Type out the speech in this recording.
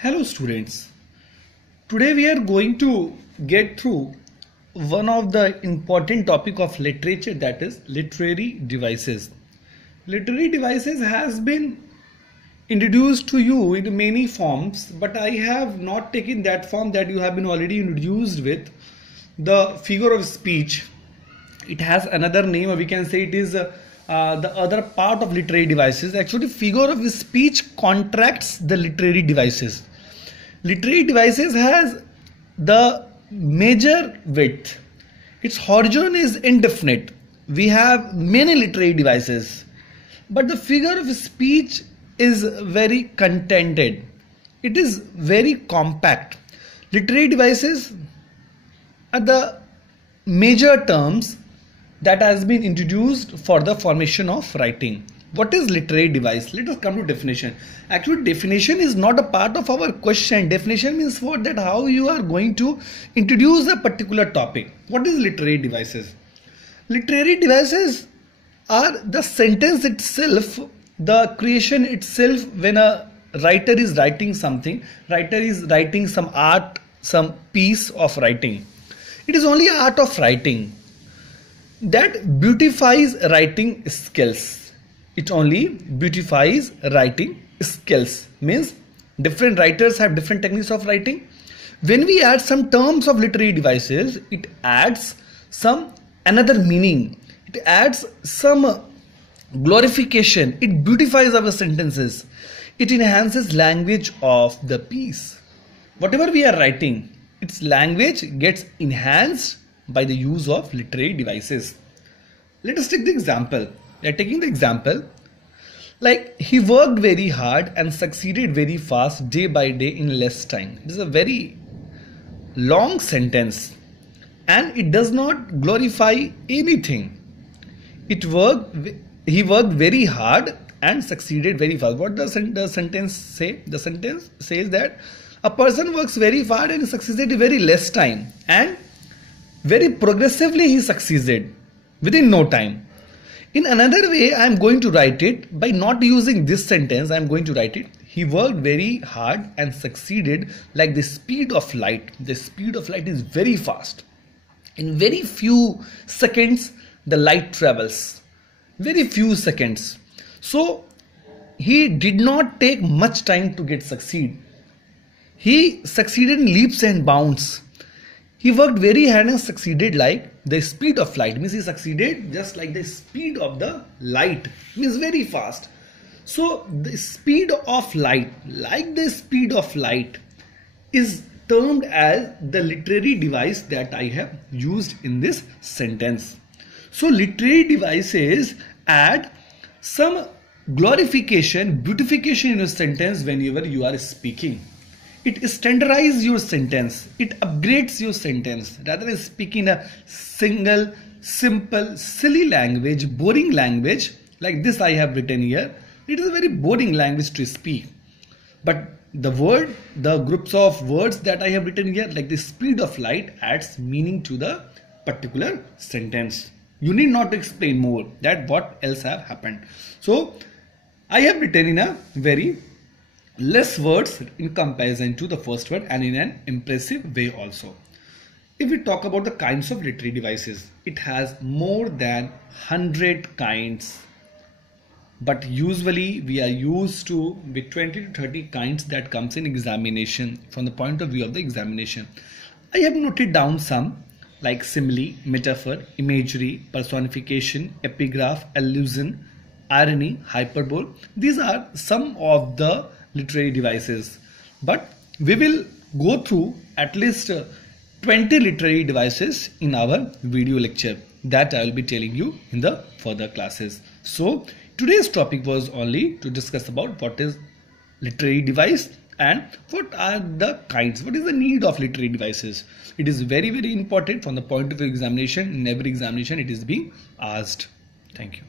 Hello students, today we are going to get through one of the important topic of literature, that is literary devices. Literary devices has been introduced to you in many forms, but I have not taken that form that you have been already introduced with, the figure of speech. It has another name, or we can say it is the other part of literary devices. Actually, figure of speech contracts the literary devices. Literary devices has the major width. Its horizon is indefinite. We have many literary devices, but the figure of speech is very contented. It is very compact. Literary devices are the major terms that has been introduced for the formation of writing. What is literary device? Let us come to definition. Actually, definition is not a part of our question. Definition means what? That how you are going to introduce a particular topic. What is literary devices? Literary devices are the sentence itself, the creation itself. When a writer is writing something, writer is writing some art, some piece of writing. It is only art of writing that beautifies writing skills. It only beautifies writing skills. Means different writers have different techniques of writing. When we add some terms of literary devices, it adds some another meaning. It adds some glorification. It beautifies our sentences. It enhances language of the piece. Whatever we are writing, its language gets enhanced by the use of literary devices. Let us take the example. We are taking the example like he worked very hard and succeeded very fast day by day in less time. It is a very long sentence and it does not glorify anything. He worked very hard and succeeded very fast. What does the sentence say? The sentence says that a person works very hard and succeeded in very less time, and very progressively he succeeded within no time. In another way, I am going to write it by not using this sentence. I am going to write it. He worked very hard and succeeded like the speed of light. The speed of light is very fast. In very few seconds, the light travels. Very few seconds. So, he did not take much time to succeed. He succeeded in leaps and bounds. He worked very hard and succeeded like the speed of light. Means he succeeded just like the speed of the light. Means very fast. So the speed of light, like the speed of light, is termed as the literary device that I have used in this sentence. So literary devices add some glorification, beautification in a sentence whenever you are speaking. It standardizes your sentence. It upgrades your sentence. Rather than speaking a single, simple, silly language, boring language, like this I have written here, it is a very boring language to speak. But the groups of words that I have written here, like the speed of light, adds meaning to the particular sentence. You need not to explain more that what else have happened. So I have written in a very less words in comparison to the first word and in an impressive way also. If we talk about the kinds of literary devices, it has more than 100 kinds. But usually we are used to with 20 to 30 kinds that comes in examination from the point of view of the examination. I have noted down some like simile, metaphor, imagery, personification, epigraph, allusion, irony, hyperbole. These are some of the literary devices, but we will go through at least 20 literary devices in our video lecture that I will be telling you in the further classes. So today's topic was only to discuss about what is literary device and what are the kinds, what is the need of literary devices. It is very important from the point of view examination. In every examination it is being asked. Thank you.